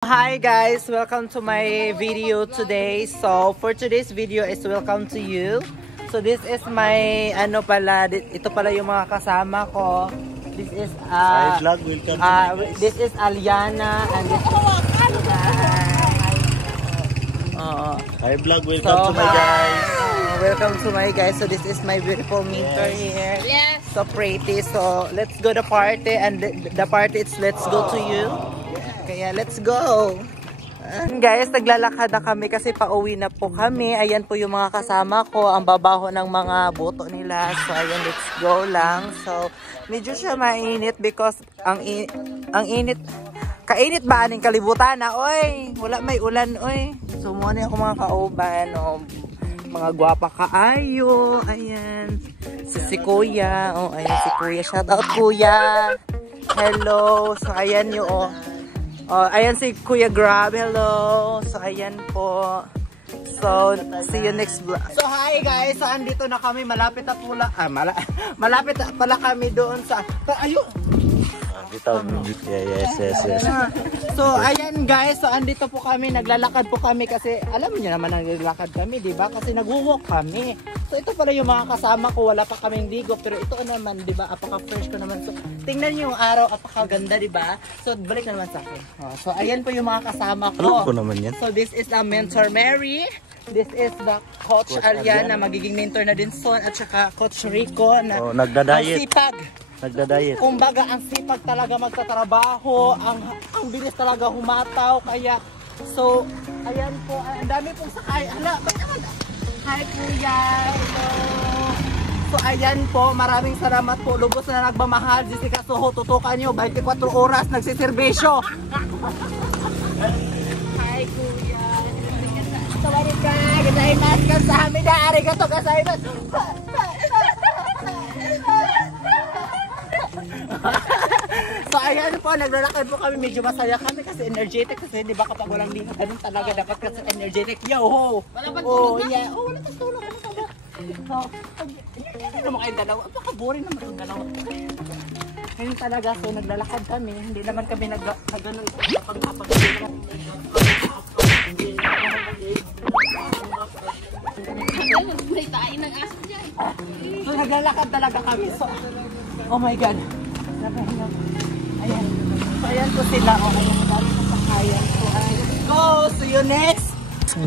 Hi guys, welcome to my video today. So for today's video is welcome to you. So this is my ito pala yung mga kasama ko. This is vlog, welcome this is Aliana and this is hi vlog, welcome to my guys. Welcome to my guys. So this is my beautiful mentor here. Yes. So pretty. So let's go to party and the party is let's go to you. Kaya let's go! Guys, naglalakad na kami kasi pauwi na po kami. Ayan po yung mga kasama ko. Ang babaho ng mga boto nila. So, ayan, let's go lang. So, medyo siya mainit because ang init. Kainit ba aning kalibutan na? Oy, wala may ulan, oy. So, muna ako mga kauban. Oh, mga gwapa kaayo. Ayan. Si Kuya. Oh, ayan si Kuya. Shout out, Kuya. Hello. So, ayan yung ayan si Kuya Grab. Hello. So, ayan po. So, see you next vlog. So, hi guys. So, andito na kami. Malapit na pula. Malapit na pala kami doon sa... Ayun! Yes. So, ayan guys. So, andito po kami. Naglalakad po kami kasi alam niyo naman naglalakad kami, di ba? Kasi nag-walk kami. So, ito pala yung mga kasama ko. Wala pa kaming ligo. Pero ito naman, di ba? Apaka-fresh ko naman. So, tingnan niyo yung araw. Apaka-ganda, di ba? So, balik na naman sa akin. So, ayan po yung mga kasama ko. Ano po naman yan? So, this is the mentor Mary. This is the Coach Aliana. Magiging mentor na din son. At saka Coach Rico. Na nagda-diet. Nagda-diet. Kumbaga, ang sipag talaga magtatrabaho, ang bilis talaga humataw, kaya, so, ayan po, ang dami pong sakay. Hi, Kuya. Hello. So, ayan po, maraming salamat po. Lubos na nagmamahal. Jessica Soho, tutukan nyo, 24 oras nagsisirbisyo. Hi, Kuya. Sawadee ka, gazaimasu kamsahamnida, arigatou gozaimasu. So ayan po, naglalakad po kami, medyo masaya kami kasi energetic kasi di ba kapag walang ligo, ganun talaga dapat kasi energetic. Yo! Wala pang tulog yeah. Wala pang tulog. Hindi naman kayong dalawa. Napaka-boring naman yung dalawa. Ngayon talaga, so naglalakad kami. Hindi naman kami nag-ganun. May tain ng aso dyan. So naglalakad talaga kami. So, oh my God. Ayan. So, ayan po sila. So, go! See you next!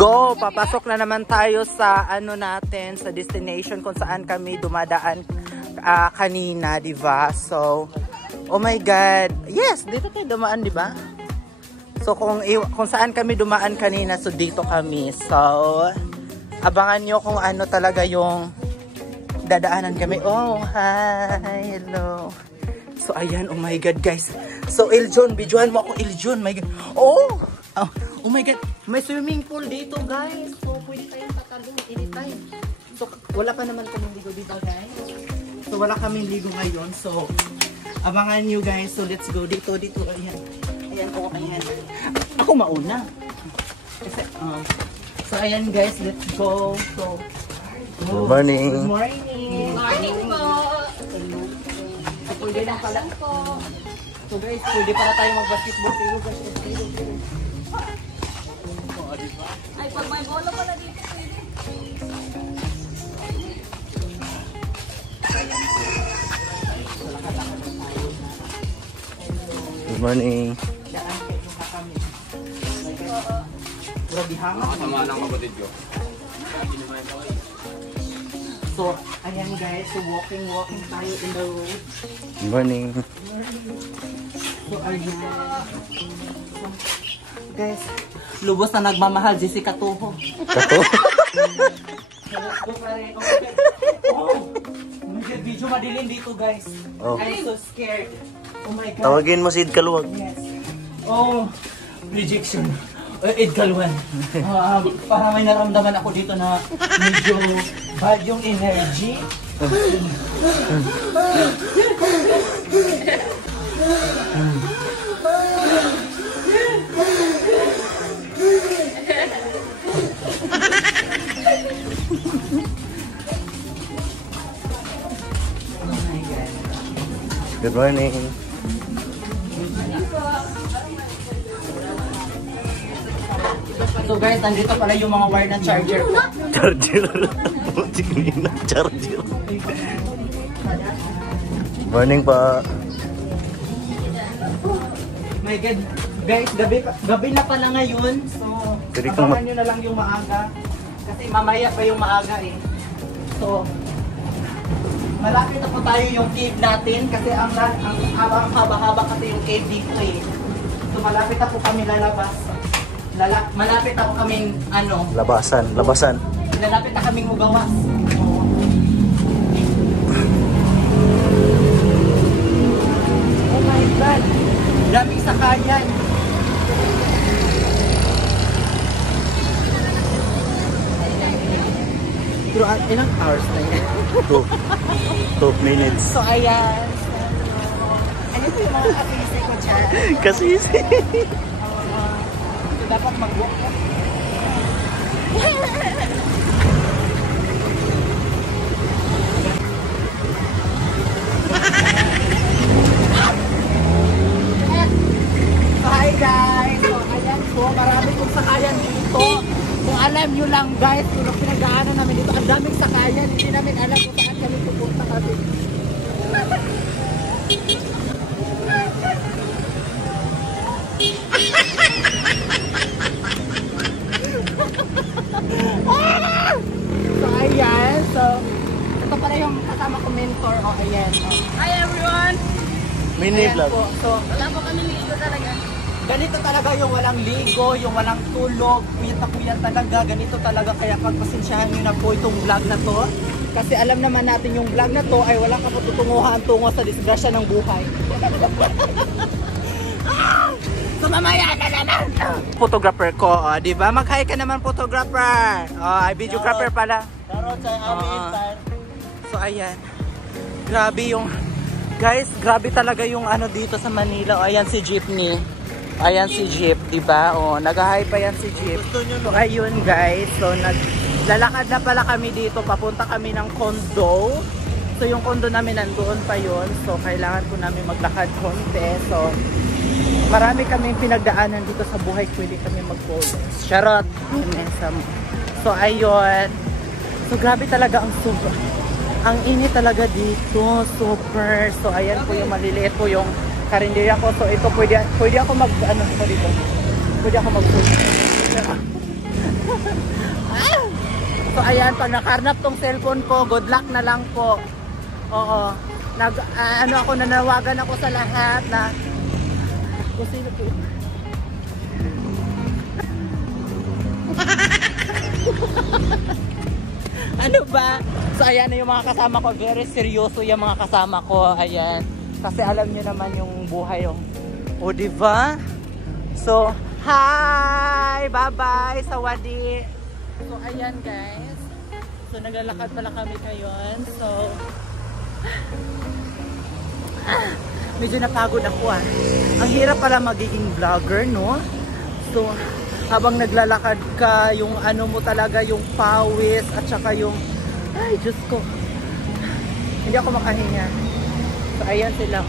Go! Papasok na naman tayo sa natin, sa destination kung saan kami dumadaan kanina, di ba? So, oh my God. Yes, dito tayo dumaan, di ba? So, kung saan kami dumaan kanina, so dito kami. So, abangan nyo kung ano talaga yung dadaanan kami. Oh, hi! Hello! So, ayan, oh my God, guys. So, Eljon, videohan mo ako, Eljon. My God. Oh my God. May swimming pool dito, guys. So, pwede tayong tatalong anytime. So, wala pa naman kaming ligo dito, guys. So, wala kaming ligo ngayon. So, abangan nyo, guys. So, let's go dito. Ayan. Ayan, ayan. Ako mauna. Kasi, so, ayan, guys. Let's go. So, good morning. Good morning. Morning po. Pwede na pala. So guys, pwede pala tayo mag-basketball. Ay, pag may bola pala dito pwede. Good morning. Grabe hanga. Sama ng kapatid ko. So, ayan guys, so walking tayo in the road. Good morning. So, ayan. So, guys, lubos na nagmamahal, Jessica Toho. Kato? Oh my God, video madilim dito guys. Oh. I'm so scared. Oh my God. Tawagin mo si Id Kaluwag. Yes. Oh, rejection. Ed Kaluwan. Para may naramdaman ako dito na medyo bad yung energy. Good morning. So guys, nandito pala yung mga wire ng charger ko. Charger. Charger. Morning pa. My God, guys, gabi na pala ngayon. So, abangan nyo na lang yung maaga. Kasi mamaya pa yung maaga eh. So, malapit na po tayo yung cave natin. Kasi ang haba-haba kasi yung cave dito eh. So, malapit na po kami lalabas. Malapit na po kami, Labasan. malapit na kaming ugawas. Oh my God! Daming sakayan. Pero ilang hours na yun? 2 minutes. So ayan. Ano po yung mga kapisi ko dyan? Kasisi. So dapat mag-walk ka. So hi guys! So ayan po, marami pong sakayan dito. Kung alam nyo lang guys, kung pinagdaanan namin dito, ang daming sakayan, hindi namin alam kung saan kami pupunta kasi. So ayan, so ito pala yung kasama ko mentor, ayan. Hi everyone! Mini Ayan vlog. po, so Wala po kami ligo talaga. ganito talaga yung walang ligo, yung walang tulog, puyat na puyat talaga, ganito talaga. Kaya pagpasensyahan nyo na po itong vlog na to. Kasi alam naman natin yung vlog na to ay walang kapatutunguhan tungo sa disgrasya ng buhay. So mamaya na naman! Photographer ko, di ba? Mag-hi ka naman, photographer! Ay, videographer pala. Karot sa amin. So ayan, grabe yung, guys, grabe talaga yung dito sa Manila. Ayan si Jeepney. Ayan si Jeep, diba? Nag-hi pa yan si Jeep. So ayun guys, so naglalakad na pala kami dito, papunta kami ng condo. So yung condo namin nandoon pa yun. So kailangan ko namin maglakad konti. So marami kaming pinagdaanan dito sa buhay, pwede kami mag-pose. Charot! So ayun. So grabe talaga ang super. Ang init talaga dito, super. So ayan po yung maliliit po yung karinderya ko. So ito pwede ako mag ko dito. Pwede ako mag-food. So ayan, pag nakarnap tong cellphone ko, good luck na lang po. Oo. Ako nanawagan ako sa lahat na kung sino po. Ano ba? So ayan na yung mga kasama ko. Very seryoso yung mga kasama ko. Ayan. Kasi alam nyo naman yung buhay yung. O diba? So, hi! Bye-bye! Sawadi! So ayan guys. So naglalakad pala kami ngayon. So, medyo napagod ako Ang hirap pala magiging vlogger, no? So, habang naglalakad ka, yung mo talaga, yung pawis, at saka yung, ay, Diyos ko. Hindi ako makahinga. So, ayan sila,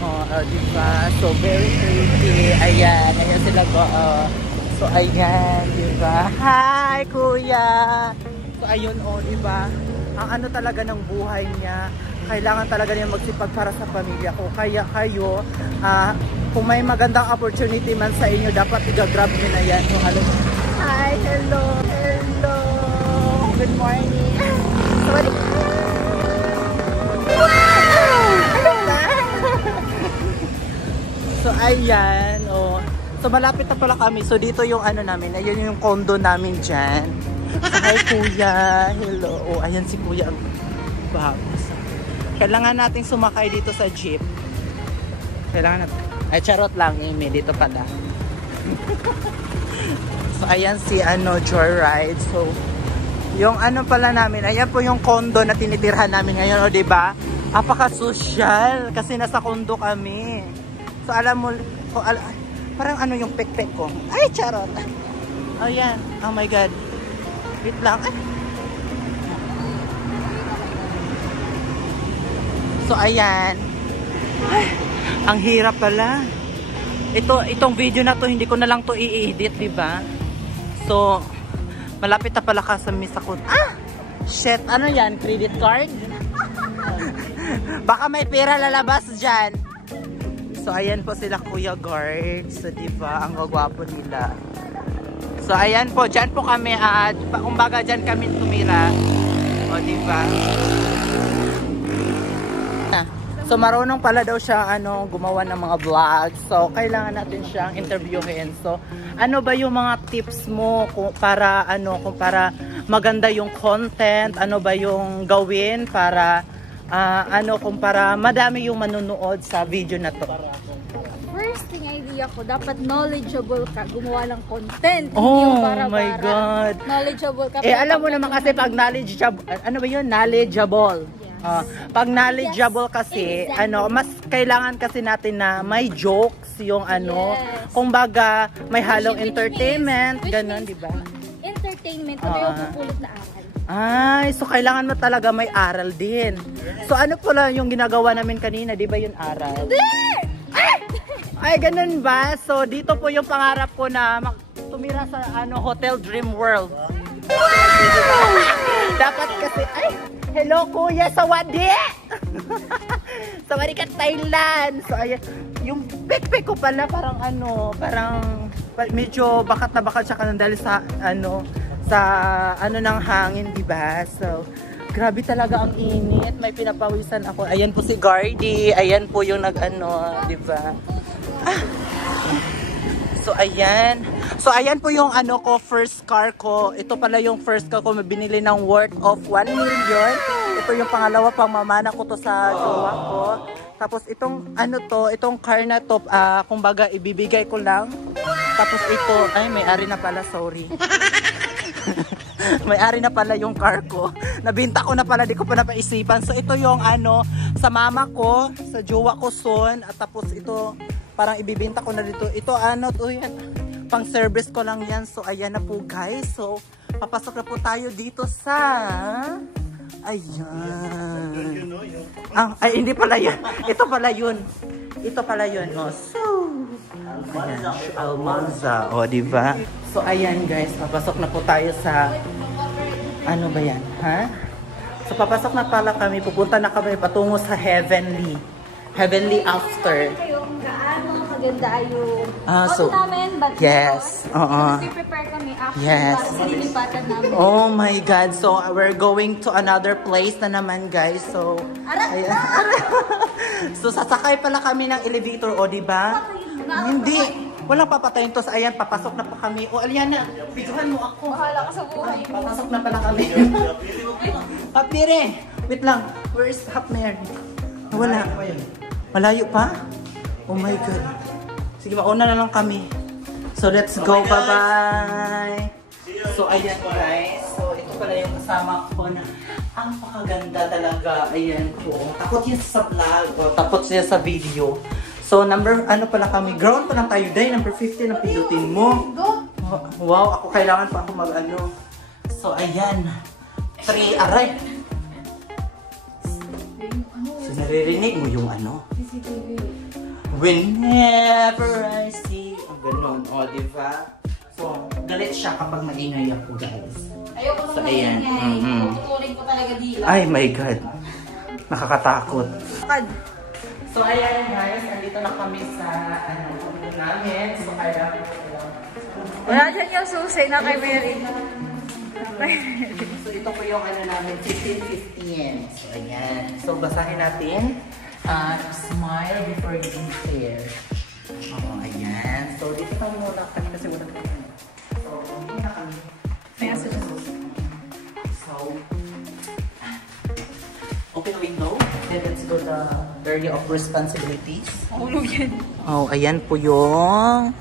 diba? So, very pretty. Ayan sila, So, ayan, diba? Hi, kuya! So, ayun, diba? Ang talaga ng buhay niya, kailangan talaga niya magsipag para sa pamilya ko. Kaya kayo, kung may magandang opportunity man sa inyo, dapat i-grab nyo na yan. So, hi, hello, hello, good morning. Sorry. Wow! So, ayan, So, malapit na pala kami. So, dito yung namin. Ayan yung condo namin dyan. So, hi, kuya. Hello. Ayan si kuya. Bagos. Kailangan nating sumakay dito sa jeep. Kailangan natin. Ay, charot lang, Amy. Dito pala. So, ayan si Joyride. So, yung pala namin, ayan po yung condo na tinitirhan namin ngayon, diba? Apaka-social. Kasi nasa condo kami. So, alam mo, parang yung pek-pek ko. Ay, charot. Oh, yan. Oh my God. Wait lang. Ay. So, ayan. Ay, ang hirap pala. Itong video na to, hindi ko na lang to i-edit, diba? So, Malapit na pala ka sa misakot. Ah! Shit, ano yan? Credit card? Baka may pera lalabas dyan. So, ayan po sila Kuya Guard. So, diba? Ang gagwapo nila. So, ayan po. Dyan po kami. Kumbaga, dyan kami tumira. O, diba? So, marunong pala daw siya gumawa ng mga vlogs. So, kailangan natin siyang interviewin. So, ano ba yung mga tips mo kung para maganda yung content? Ano ba yung gawin para kung para madami yung manunood sa video na to? First thing idea ko, dapat knowledgeable ka, gumawa ng content. Oh my God. Knowledgeable ka. Alam mo naman kasi pag knowledgeable, ano ba yun? Knowledgeable. Pag knowledgeable kasi, mas kailangan kasi natin na may jokes, yung kumbaga may halong entertainment, ganun, di ba? Entertainment, yung pupulot na aral. Ay, so kailangan mo talaga may aral din. So ano pala yung ginagawa namin kanina, di ba yung aral? Ay, ganun ba? So dito po yung pangarap ko na tumira sa Hotel Dream World. Dapat kasi, hello kuya, sawadi! Sawadi ka Thailand! So ayan, yung backpack ko pala parang medyo bakat na bakat siya kanang dahil sa ng hangin, diba? So, grabe talaga ang init. May pinapawisan ako. Ayan po si Gardy. Ayan po yung diba? So, ayan. So, ayan po yung first car ko. Ito pala yung first car ko. Binili ng worth of 1 million. Ito yung pangalawa pang mamana ko to sa jowa ko. Tapos, itong car na to, kumbaga, ibibigay ko lang. Tapos, ito, may-ari na pala, sorry. May-ari na pala yung car ko. Nabinta ko na pala, di ko pa napaisipan. So, ito yung sa mama ko, sa jowa ko soon. At tapos, ito, parang ibibinta ko na dito. Ito yan, pang service ko lang yan. So ayan na po guys. So papasok na po tayo dito sa ayan. Hindi pala yan. Ito pala yun. So ayan, Almanza. O diba? So ayan guys, papasok na po tayo sa ano ba yan? Ha? So papasok na pala kami. Pupunta na kami patungo sa Heavenly After. Maganda yung namin, but yes. prepare kami after sinilipatan namin. Oh my God. So, we're going to another place na naman, guys. So, ayan. So, sasakay pala kami ng elevator, o diba? Hindi. Walang papatayin to. Ayan, papasok na pa kami. O, Aliana, videohan mo ako. Bahala ka sa buhay. Papasok na pala kami. Hapire. Wait lang. Where is Hapmer? Wala. Malayo pa? Oh my God. Sige, mauna na lang kami. So, let's go. Bye-bye. So, ayan guys. So, ito pala yung kasama ko na ang pakaganda talaga. Ayan po. Takot yan sa vlog. O, takot siya sa video. So, pala kami? Ground pa lang tayo. Day, number 15 ang pilutin mo. Wow, ako kailangan pa ako So, ayan. 3, aray. So, naririnig mo yung Whenever I see, ganun, o, diba? So, galit siya kapag maingay ako, guys. Ayoko so, ayan. Tututurin ko talaga dila. Ay, my God. Nakakatakot. So, ayan, guys. Andito na kami sa, namin. So, kaya wala dyan yung susi na kay Mary. So, ito po yung namin, 15-15. So, ayan. So, basahin natin. Smile before getting scared. Oh, ayan. So, dito tayo muna kami kasi wala kami. So, hindi na kami. May aso dyan. So, open window. Then, let's go to the area of responsibilities. Ulog yan. Oh, ayan po yung...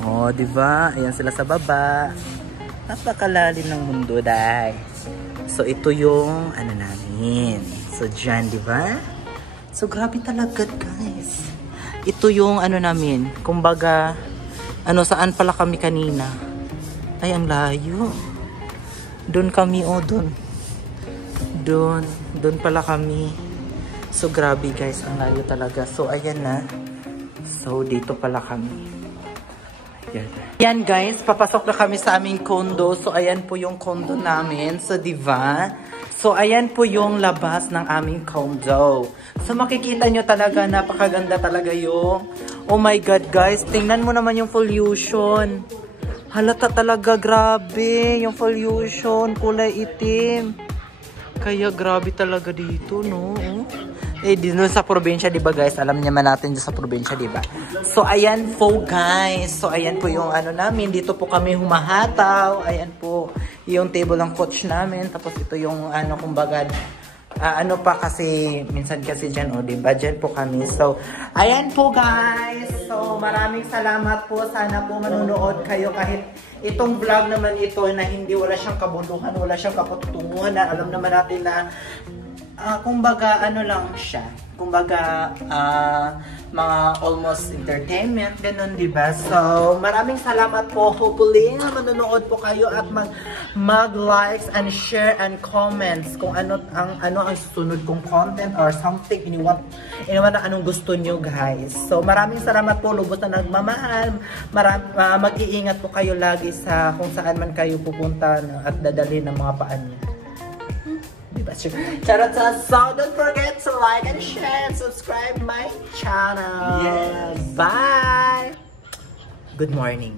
Oh, diba? Ayan sila sa baba. Napakalalim ng mundo, dahil. So, ito yung namin. So, dyan, diba? So, grabe talaga, guys. Ito yung namin. Kumbaga, saan pala kami kanina? Ay, ang layo. Doon kami, doon. Doon pala kami. So, grabe, guys. Ang layo talaga. So, ayan na. So, dito pala kami. Yan guys, papasok na kami sa aming condo. So ayan po yung condo namin. So diba? So ayan po yung labas ng aming condo. So makikita nyo talaga, napakaganda talaga yung... Oh my God guys, tingnan mo naman yung pollution. Halata talaga, grabe. Yung pollution, kulay itim. Kaya grabe talaga dito, no? Eh, dito sa probinsya, di ba guys? Alam naman natin dito sa probinsya, di ba? So, ayan po guys. So, ayan po yung ano namin. Dito po kami humahataw. Ayan po yung table ng coach namin. Tapos ito yung ano, kumbaga, ano pa kasi, minsan kasi dyan, oh, di ba? Dyan po kami. So, ayan po guys. So, maraming salamat po. Sana po manunood kayo kahit itong vlog naman ito na hindi wala siyang kabuluhan, wala siyang kaputunguhan. Alam naman natin na kumbaga ano lang siya, kumbaga mga almost entertainment, ganun, diba? So, maraming salamat po. Hopefully, manonood po kayo at mag-likes and share and comments kung ano ang susunod kong content or something iniwan na anong gusto nyo, guys. So, maraming salamat po. Lubos na nagmamahal. Mag-iingat po kayo lagi sa kung saan man kayo pupunta at dadalhin ng mga paan niyo. Charot. So don't forget to like and share and subscribe my channel. Yes. Bye. Good morning.